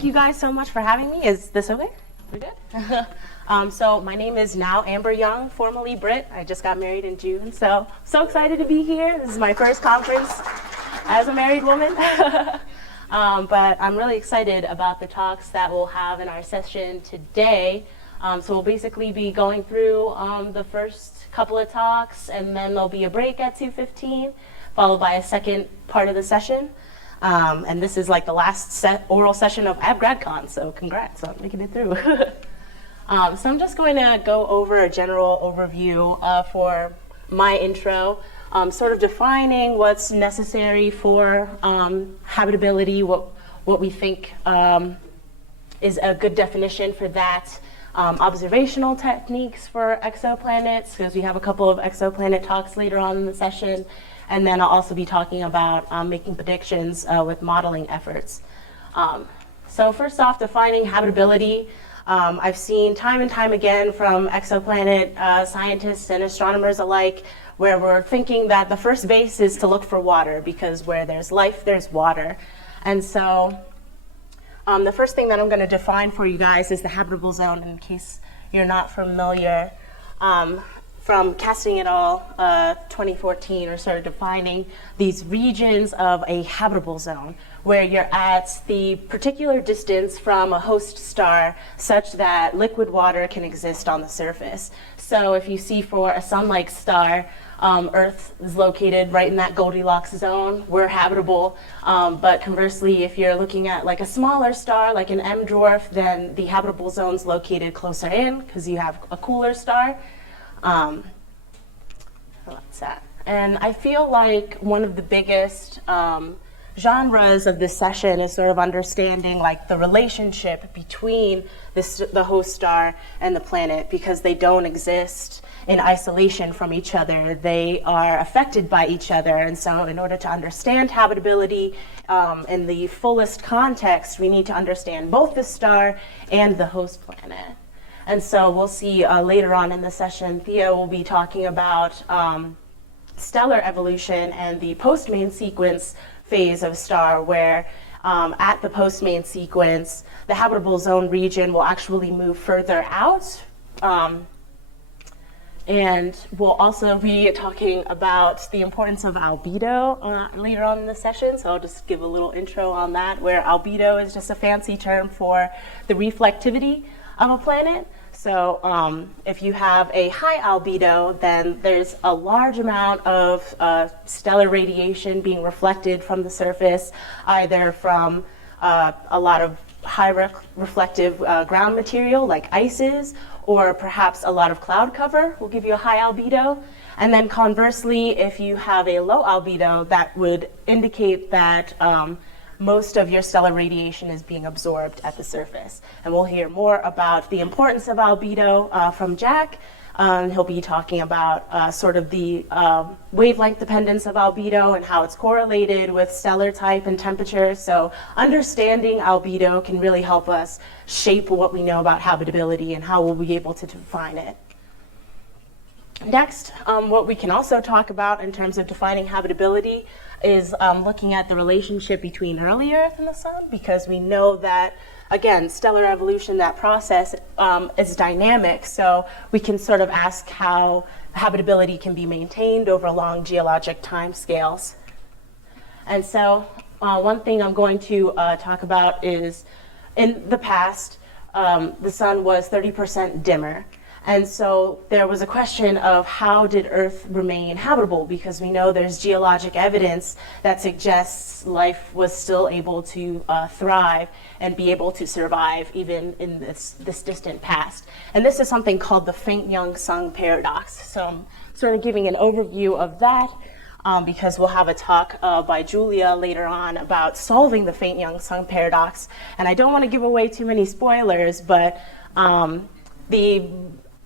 thank you guys so much for having me. Is this okay? We good? So my name is now Amber Young, formerly Britt. I just got married in June, so excited to be here. This is my first conference as a married woman. But I'm really excited about the talks that we'll have in our session today. So we'll basically be going through the first couple of talks, and then there'll be a break at 2:15, followed by a second part of the session. And this is like the last oral session of AbGradCon, so congrats on making it through. So I'm just going to go over a general overview for my intro, sort of defining what's necessary for habitability, what we think is a good definition for that, observational techniques for exoplanets, because we have a couple of exoplanet talks later on in the session, and then I'll also be talking about making predictions with modeling efforts. So first off, defining habitability. I've seen time and time again from exoplanet scientists and astronomers alike where we're thinking that the first base is to look for water, because where there's life, there's water. And so the first thing that I'm going to define for you guys is the habitable zone, in case you're not familiar. From Casting et al. 2014, or sort of defining these regions of a habitable zone, where you're at the particular distance from a host star such that liquid water can exist on the surface. So if you see for a sun-like star, Earth is located right in that Goldilocks zone. We're habitable, but conversely, if you're looking at like a smaller star, like an M dwarf, then the habitable zone's located closer in because you have a cooler star. That's that. And I feel like one of the biggest genres of this session is sort of understanding like the relationship between the host star and the planet, because they don't exist in isolation from each other. They are affected by each other. And so in order to understand habitability in the fullest context, we need to understand both the star and the host planet. And so we'll see later on in the session, Theo will be talking about stellar evolution and the post-main sequence phase of star, where at the post-main sequence, the habitable zone region will actually move further out. And we'll also be talking about the importance of albedo later on in the session. So I'll just give a little intro on that, where albedo is just a fancy term for the reflectivity of a planet. So if you have a high albedo, then there's a large amount of stellar radiation being reflected from the surface, either from a lot of high reflective ground material like ices, or perhaps a lot of cloud cover will give you a high albedo. And then conversely, if you have a low albedo, that would indicate that most of your stellar radiation is being absorbed at the surface. And we'll hear more about the importance of albedo from Jack. He'll be talking about sort of the wavelength dependence of albedo and how it's correlated with stellar type and temperature. So understanding albedo can really help us shape what we know about habitability and how we'll be able to define it. Next, what we can also talk about in terms of defining habitability is looking at the relationship between early Earth and the Sun, because we know that, again, stellar evolution, that process is dynamic, so we can sort of ask how habitability can be maintained over long geologic time scales. And so one thing I'm going to talk about is, in the past, the Sun was 30% dimmer. And so there was a question of how did Earth remain habitable, because we know there's geologic evidence that suggests life was still able to thrive and be able to survive even in this distant past. And this is something called the faint young sun paradox. So I'm sort of giving an overview of that because we'll have a talk by Julia later on about solving the faint young sun paradox. And I don't want to give away too many spoilers, but the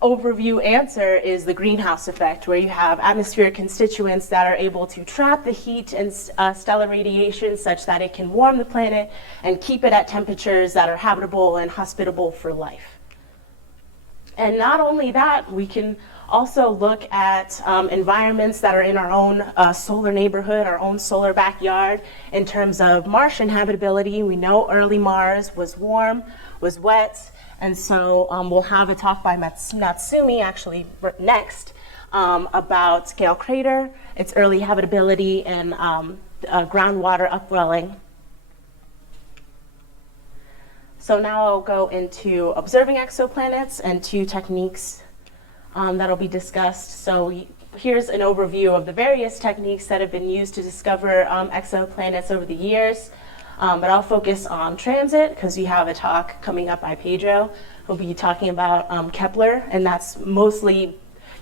overview answer is the greenhouse effect, where you have atmospheric constituents that are able to trap the heat and stellar radiation such that it can warm the planet and keep it at temperatures that are habitable and hospitable for life. And not only that, we can also look at environments that are in our own solar neighborhood, our own solar backyard, in terms of Martian habitability. We know early Mars was warm, was wet, and so we'll have a talk by Natsumi actually next about Gale Crater, its early habitability, and groundwater upwelling. So now I'll go into observing exoplanets and 2 techniques that'll be discussed. So here's an overview of the various techniques that have been used to discover exoplanets over the years. But I'll focus on transit because we have a talk coming up by Pedro. We'll be talking about Kepler, and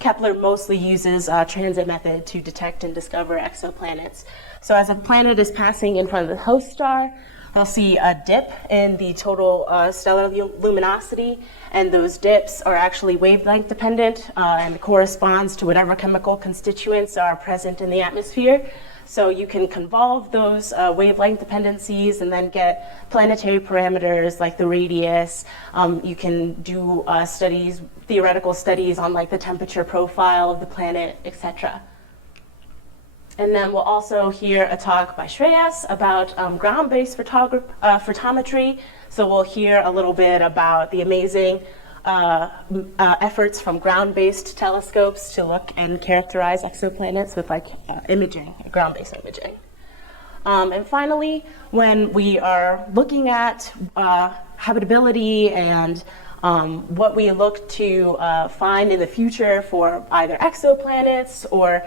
Kepler mostly uses transit method to detect and discover exoplanets. So as a planet is passing in front of the host star, we'll see a dip in the total stellar luminosity, and those dips are actually wavelength dependent and corresponds to whatever chemical constituents are present in the atmosphere. So you can convolve those wavelength dependencies and then get planetary parameters like the radius. You can do theoretical studies on like the temperature profile of the planet, etc. And then we'll also hear a talk by Shreyas about ground-based photometry. So we'll hear a little bit about the amazing efforts from ground-based telescopes to look and characterize exoplanets with imaging, ground-based imaging. And finally, when we are looking at habitability and what we look to find in the future for either exoplanets or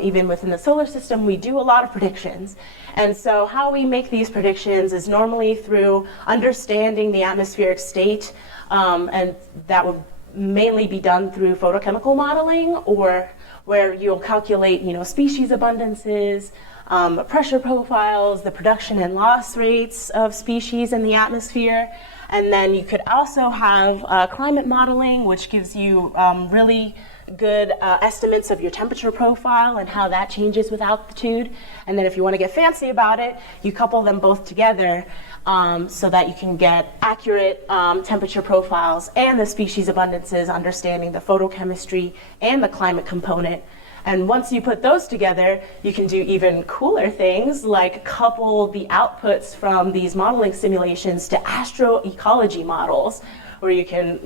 even within the solar system, we do a lot of predictions. And so how we make these predictions is normally through understanding the atmospheric state, and that would mainly be done through photochemical modeling, or where you'll calculate, species abundances, pressure profiles, the production and loss rates of species in the atmosphere. And then you could also have climate modeling, which gives you really good estimates of your temperature profile and how that changes with altitude. And then if you want to get fancy about it, you couple them both together so that you can get accurate temperature profiles and the species abundances, understanding the photochemistry and the climate component. And once you put those together, you can do even cooler things like couple the outputs from these modeling simulations to astroecology models, where you can,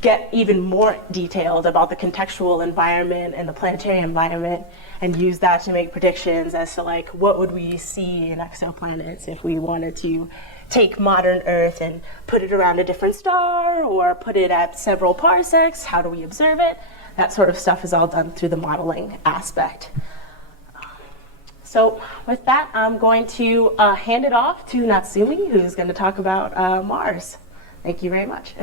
get even more detailed about the contextual environment and the planetary environment, and use that to make predictions as to what would we see in exoplanets if we wanted to take modern Earth and put it around a different star or put it at several parsecs. How do we observe it? That sort of stuff is all done through the modeling aspect. So with that, I'm going to hand it off to Natsumi, who's going to talk about Mars. Thank you very much.